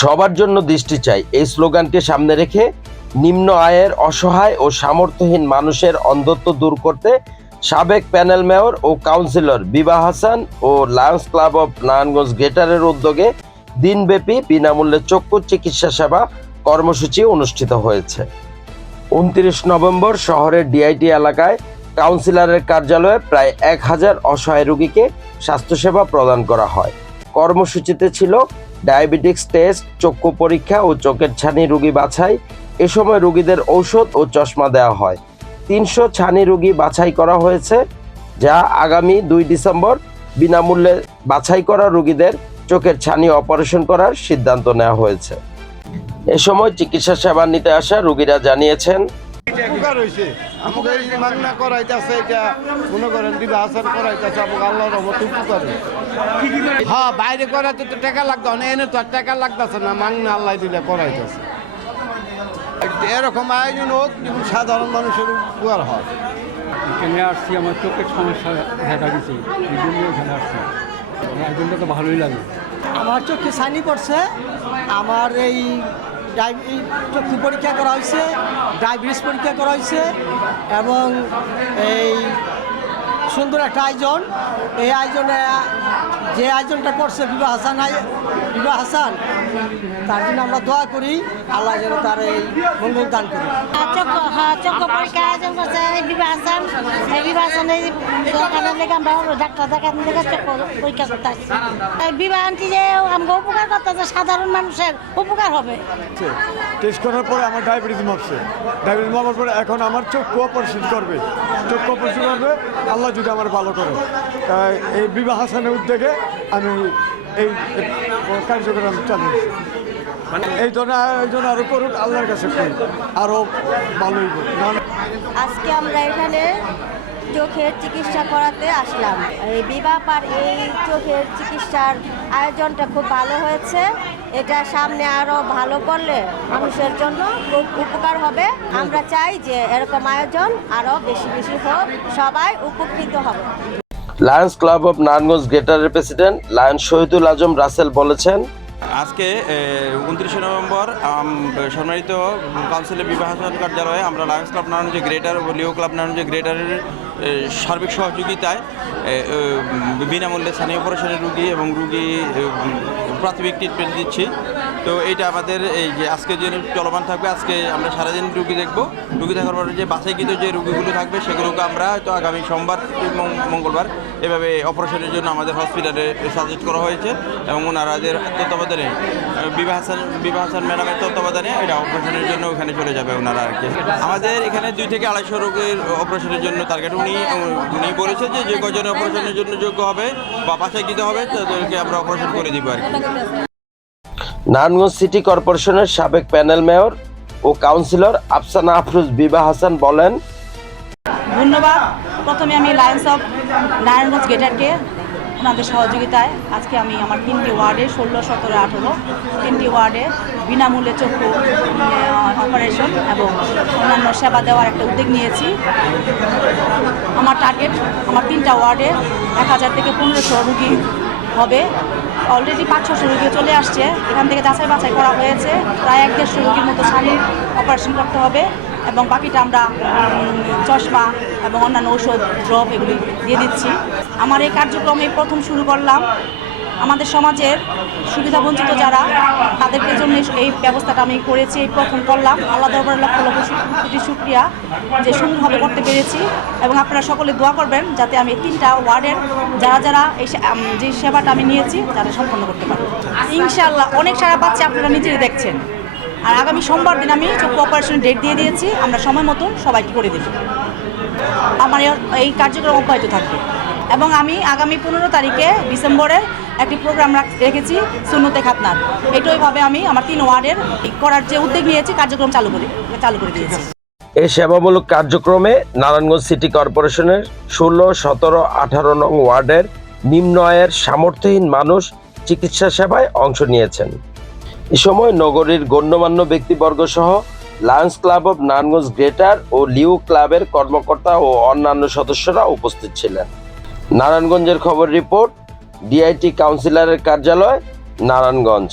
সবার জন্য দৃষ্টি চাই, এই স্লোগানকে সামনে রেখে নিম্ন আয়ের, অসহায় ও সামর্থ্যহীন মানুষের অন্ধত্ব দূর করতে সাবেক প্যানেল মেয়র ও কাউন্সিলর বিভা হাসান ও লায়ন্স ক্লাব অব নারায়ণগঞ্জ গ্রেটারের উদ্যোগে দিনব্যাপী বিনামূল্যে চক্ষু চিকিৎসা সেবা কর্মসূচি অনুষ্ঠিত হয়েছে। 29 নভেম্বর শহরের ডিআইটি এলাকায় কাউন্সিলরের কার্যালয়ে প্রায় 1000 অসহায় রোগীকে স্বাস্থ্যসেবা প্রদান করা হয়। কর্মসূচিতে ছিল ডায়াবেটিক্স টেস্ট, চক্ষু পরীক্ষা ও চোখের ছানি রোগী বাছাই। এ সময় রোগীদের ঔষধ ও চশমা দেওয়া হয়। 300 ছানি রোগী বাছাই করা হয়েছে, যা আগামী 2 ডিসেম্বর বিনামূল্যে বাছাই করা রোগীদের চোখের ছানি অপারেশন করার সিদ্ধান্ত নেওয়া হয়েছে। এ সময় চিকিৎসা সেবা নিতে আসা রোগীরা জানিয়েছেন, উপকার হয়েছে আমাকে এই মাগনা করাইতেছে, এটা মনে করেন বিভা হাসান করাইতেছে, আমাকে আল্লাহর রহমতে উপকার। হ্যাঁ, বাইরে করাতে তো টাকা লাগতো না, এনে তো আর টাকা লাগতেছে না, মাগনা আল্লাহ দিলে করাইতেছে। এরকম আয়োজন হোক যেমন সাধারণ মানুষের উপকার হয়। এখানে আসছি, আমার চোখের সমস্যা দেখা গেছে, এই জন্য এখানে আসছি। আয়োজনটা তো ভালোই লাগে। আমার চোখে ছানি পড়ছে, আমার এই চক্ষু পরীক্ষা করা হয়েছে, ডায়াবেটিস পরীক্ষা করা হয়েছে এবং এই সুন্দর একটা আয়োজন। এই আয়োজনে যে আয়োজনটা করছে বিভা হাসান, তার জন্য আমরা দোয়া করি আল্লাহ যেন তার এই মঙ্গল দান করি। চক্ষু পরীক্ষা আয়োজন করছে বিভা হাসান। বিভা হাসান এই দোকানের লেগে আমরা ডাক্তার দেখান থেকে চক্ষু পরীক্ষা করতে আসছি। বিভা আন্টি যে আমাকে উপকার করতেছে, সাধারণ মানুষের উপকার হবে। টেস্ট করার পরে আমার ডায়াবেটিস মাপছে, ডায়াবেটিস মাপার পরে এখন আমার চক্ষু অপারেশন করবে, আল্লাহ যদি আমার ভালো করে। তাই এই বিভা হাসানের উদ্যোগে আমি এই কার্যক্রম চালিয়েছি। মানে এই জন্য আরো করুক, আল্লাহর কাছে আরো ভালোই করুক। আজকে আমরা এখানে চোখের চিকিৎসা করাতে আসলাম। এই বিবাপার এই চোখের চিকিৎসার আয়োজনটা খুব ভালো হয়েছে। এটা সামনে আরো ভালো করলে মানুষের জন্য খুব উপকার হবে। আমরা চাই যে এরকম আয়োজন আরো বেশি বেশি হোক, সবাই উপকৃত হবে। লায়ন্স ক্লাব অব নারায়ণগঞ্জ গ্রেটারের প্রেসিডেন্ট লায়ন শহীদুল আজম রাসেল বলেছেন, আজকে 29 নভেম্বর সম্মানিত কাউন্সিলর বিভা হাসান কার্যালয়ে আমরা লায়ন্স ক্লাব নারায়ণগঞ্জ গ্রেটার ও লিও ক্লাব নারায়ণগঞ্জ গ্রেটারের সার্বিক সহযোগিতায় বিনামূল্যে স্থানীয় অপারেশনের রুগী এবং রুগী প্রাথমিক ট্রিটমেন্ট দিচ্ছি। তো এইটা আমাদের এই যে আজকে যে চলমান থাকবে, আজকে আমরা সারাদিন রুগী দেখবো। রুগী দেখার পরে যে বাছাইকৃত যে রুগীগুলো থাকবে সেগুলোকে আমরা হয়তো আগামী সোমবার মঙ্গলবার এভাবে অপারেশনের জন্য আমাদের হসপিটালে সাজেস্ট করা হয়েছে এবং ওনারাদের তত্ত্বাবধানে বিভা হাসান ম্যাডামের তত্ত্বাবধানে এটা অপারেশনের জন্য ওখানে চলে যাবে ওনারা আর কি। আমাদের এখানে 2 থেকে 250 রোগীর অপারেশনের জন্য টার্গেট। উনি বলেছে যে কজন অপারেশনের জন্য যোগ্য হবে বা বাছাইকৃত হবে তাদেরকে আমরা অপারেশন করে দিব আর কি। নারায়ণগঞ্জ সিটি কর্পোরেশনের সাবেক প্যানেল মেয়র ও কাউন্সিলর আফসানা আফরোজ বিভা হাসান বলেন, ধন্যবাদ। প্রথমে আমি লায়ন্স অফ নারায়ণগঞ্জ গ্রেটারকে ওনাদের সহযোগিতায় আজকে আমি আমার 3টি ওয়ার্ডে 16, 17, 18 3টি ওয়ার্ডে বিনামূল্যে চক্ষু অপারেশন এবং অন্যান্য সেবা দেওয়ার একটা উদ্যোগ নিয়েছি। আমার টার্গেট আমার 3টা ওয়ার্ডে 1000 থেকে 1500 রুগী হবে। অলরেডি 500-600 রুগী চলে আসছে। এখান থেকে যাচাই বাছাই করা হয়েছে। প্রায় 150 রুগীর মতো ছানির অপারেশন করতে হবে এবং বাকিটা আমরা চশমা এবং অন্যান্য ঔষধ ড্রপ এগুলি দিয়ে দিচ্ছি। আমার এই কার্যক্রমে প্রথম শুরু করলাম। আমাদের সমাজের সুবিধাবঞ্চিত যারা, তাদেরকে জন্য এই ব্যবস্থাটা আমি করেছি, এই প্রথম করলাম। আল্লাহ দরবারে লক্ষ লক্ষ কোটি শুকরিয়া যে সুন্দরভাবে করতে পেরেছি এবং আপনারা সকলে দোয়া করবেন যাতে আমি 3টা ওয়ার্ডের যারা এই যে সেবাটা আমি নিয়েছি যারা সম্পন্ন করতে পারি। ইনশাআল্লাহ অনেক সাড়া পাচ্ছে, আপনারা নিজেই দেখছেন। আর আগামী সোমবার দিন আমি চক্ষু অপারেশনের ডেট দিয়ে দিয়েছি। আমরা সময় মতন সবাইকে করে দেব। আমার এই কার্যক্রম অব্যাহত থাকবে এবং আমি আগামী 15 তারিখে ডিসেম্বরের একটি প্রোগ্রাম রেখেছি সুন্নতে খাতনার। এইভাবে আমি আমার 3 ওয়ার্ডের করার যে উদ্যোগ নিয়েছি কার্যক্রম চালু করে দিয়েছি। এই সেবামূলক কার্যক্রমে নারায়ণগঞ্জ সিটি কর্পোরেশনের 16, 17, 18 নং ওয়ার্ডের নিম্ন আয়ের সামর্থ্যহীন মানুষ চিকিৎসা সেবায় অংশ নিয়েছেন। এ সময় নগরীর গণ্যমান্য ব্যক্তিবর্গ সহ Lions Club of Narayanganj greater ও লিও ক্লাবের কর্মকর্তা ও অন্যান্য সদস্যরা উপস্থিত ছিলেন। নারায়ণগঞ্জের খবর রিপোর্ট, ডিআইটি কাউন্সিলরের কার্যালয়, নারায়ণগঞ্জ।